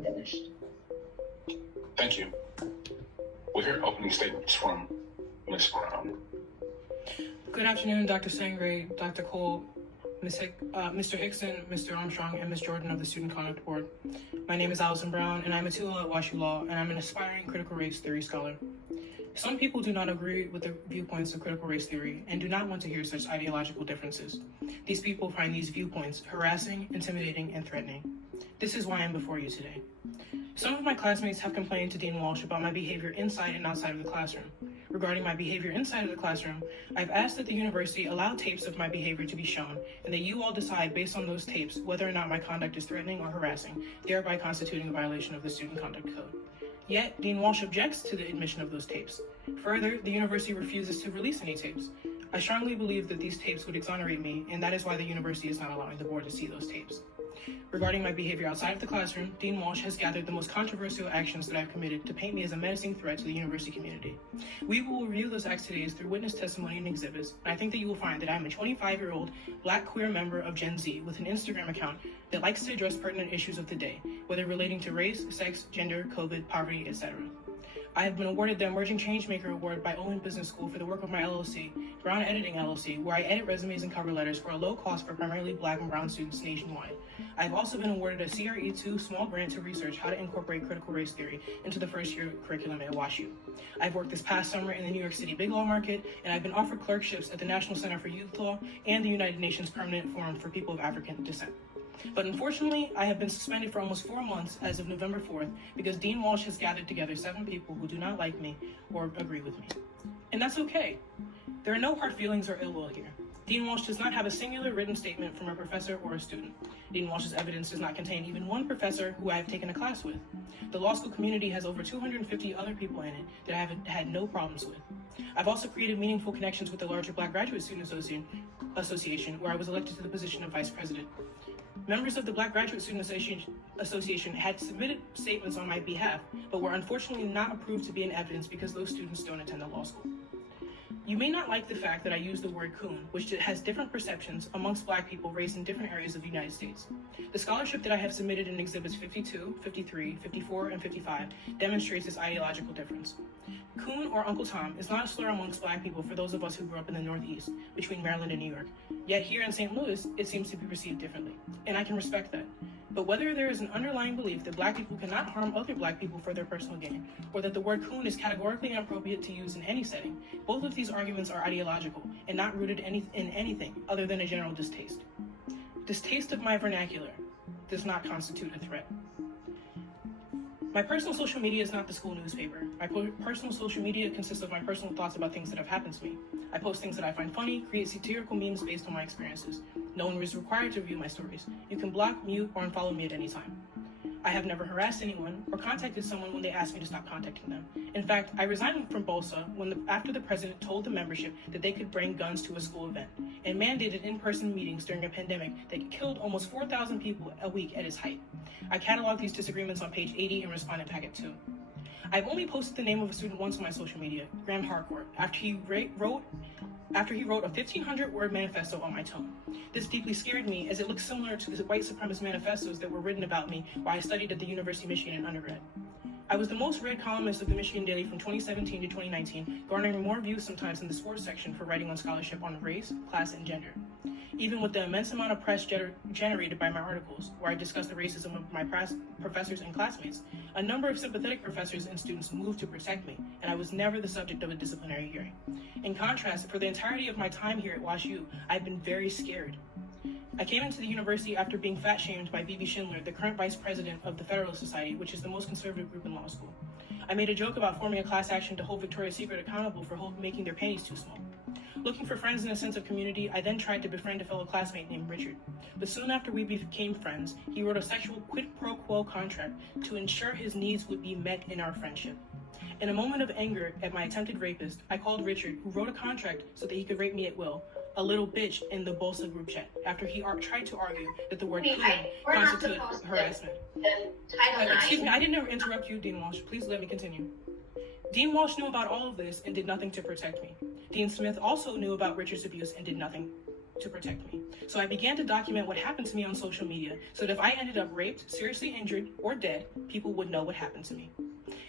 I'm finished. Thank you. We'll hear opening statements from Ms. Brown. Good afternoon, Dr. Sangre, Dr. Cole, Mr. Hickson, Mr. Armstrong, and Ms. Jordan of the Student Conduct Board. My name is Allison Brown, and I'm a 2L at WashU Law, and I'm an aspiring critical race theory scholar. Some people do not agree with the viewpoints of critical race theory and do not want to hear such ideological differences. These people find these viewpoints harassing, intimidating, and threatening. This is why I'm before you today. Some of my classmates have complained to Dean Walsh about my behavior inside and outside of the classroom. Regarding my behavior inside of the classroom, I've asked that the university allow tapes of my behavior to be shown, and that you all decide based on those tapes whether or not my conduct is threatening or harassing, thereby constituting a violation of the Student Conduct Code. Yet, Dean Walsh objects to the admission of those tapes. Further, the university refuses to release any tapes. I strongly believe that these tapes would exonerate me, and that is why the university is not allowing the board to see those tapes. Regarding my behavior outside of the classroom, Dean Walsh has gathered the most controversial actions that I've committed to paint me as a menacing threat to the university community. We will review those acts today through witness testimony and exhibits, and I think that you will find that I'm a 25-year-old Black queer member of Gen Z with an Instagram account that likes to address pertinent issues of the day, whether relating to race, sex, gender, COVID, poverty, etc. I have been awarded the Emerging Changemaker Award by Olin Business School for the work of my LLC, Brown Editing LLC, where I edit resumes and cover letters for a low cost for primarily Black and brown students nationwide. I have also been awarded a CRE2 small grant to research how to incorporate critical race theory into the first year curriculum at WashU. I've worked this past summer in the New York City Big Law Market, and I've been offered clerkships at the National Center for Youth Law and the United Nations Permanent Forum for People of African Descent. But unfortunately, I have been suspended for almost 4 months as of November 4th because Dean Walsh has gathered together 7 people who do not like me or agree with me. And that's okay. There are no hard feelings or ill will here. Dean Walsh does not have a singular written statement from a professor or a student. Dean Walsh's evidence does not contain even one professor who I have taken a class with. The law school community has over 250 other people in it that I have had no problems with. I've also created meaningful connections with the larger Black Graduate Student Association, where I was elected to the position of vice president. Members of the Black Graduate Student Association had submitted statements on my behalf, but were unfortunately not approved to be in evidence because those students don't attend the law school. You may not like the fact that I use the word coon, which has different perceptions amongst Black people raised in different areas of the United States. The scholarship that I have submitted in Exhibits 52, 53, 54, and 55 demonstrates this ideological difference. Coon or Uncle Tom is not a slur amongst Black people for those of us who grew up in the Northeast, between Maryland and New York. Yet here in St. Louis, it seems to be perceived differently, and I can respect that. But whether there is an underlying belief that Black people cannot harm other Black people for their personal gain, or that the word coon is categorically inappropriate to use in any setting, both of these arguments are ideological and not rooted in anything other than a general distaste. Distaste of my vernacular does not constitute a threat. My personal social media is not the school newspaper. My personal social media consists of my personal thoughts about things that have happened to me. I post things that I find funny, create satirical memes based on my experiences. No one is required to view my stories. You can block, mute, or unfollow me at any time. I have never harassed anyone or contacted someone when they asked me to stop contacting them. In fact, I resigned from BOLSA after the president told the membership that they could bring guns to a school event and mandated in-person meetings during a pandemic that killed almost 4,000 people a week at its height. I cataloged these disagreements on page 80 in Respondent Packet 2. I've only posted the name of a student once on my social media, Graham Harcourt, after he wrote a 1,500-word manifesto on my tone. This deeply scared me as it looked similar to the white supremacist manifestos that were written about me while I studied at the University of Michigan in undergrad. I was the most read columnist of the Michigan Daily from 2017 to 2019, garnering more views sometimes in the sports section for writing on scholarship on race, class, and gender. Even with the immense amount of press generated by my articles, where I discussed the racism of my professors and classmates, a number of sympathetic professors and students moved to protect me, and I was never the subject of a disciplinary hearing. In contrast, for the entirety of my time here at WashU, I've been very scared. I came into the university after being fat-shamed by B.B. Schindler, the current vice president of the Federalist Society, which is the most conservative group in law school. I made a joke about forming a class action to hold Victoria's Secret accountable for making their panties too small. Looking for friends and a sense of community, I then tried to befriend a fellow classmate named Richard. But soon after we became friends, he wrote a sexual quid pro quo contract to ensure his needs would be met in our friendship. In a moment of anger at my attempted rapist, I called Richard, who wrote a contract so that he could rape me at will, a little bitch in the BOLSA group chat, after he tried to argue that the word coon constituted harassment. Excuse me, I didn't interrupt you, Dean Walsh. Please let me continue. Dean Walsh knew about all of this and did nothing to protect me. Dean Smith also knew about Richard's abuse and did nothing to protect me. So I began to document what happened to me on social media so that if I ended up raped, seriously injured, or dead, people would know what happened to me.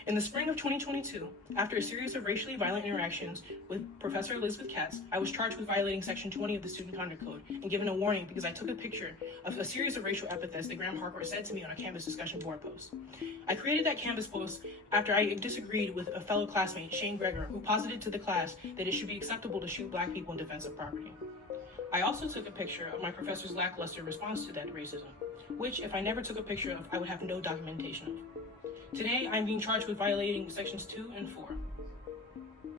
In the spring of 2022, after a series of racially violent interactions with Professor Elizabeth Katz, I was charged with violating Section 20 of the Student Conduct Code and given a warning because I took a picture of a series of racial epithets that Graham Harcourt said to me on a Canvas discussion board post. I created that Canvas post after I disagreed with a fellow classmate, Shane Greger, who posited to the class that it should be acceptable to shoot Black people in defense of property. I also took a picture of my professor's lackluster response to that racism, which, if I never took a picture of, I would have no documentation of. Today, I'm being charged with violating Sections 2 and 4.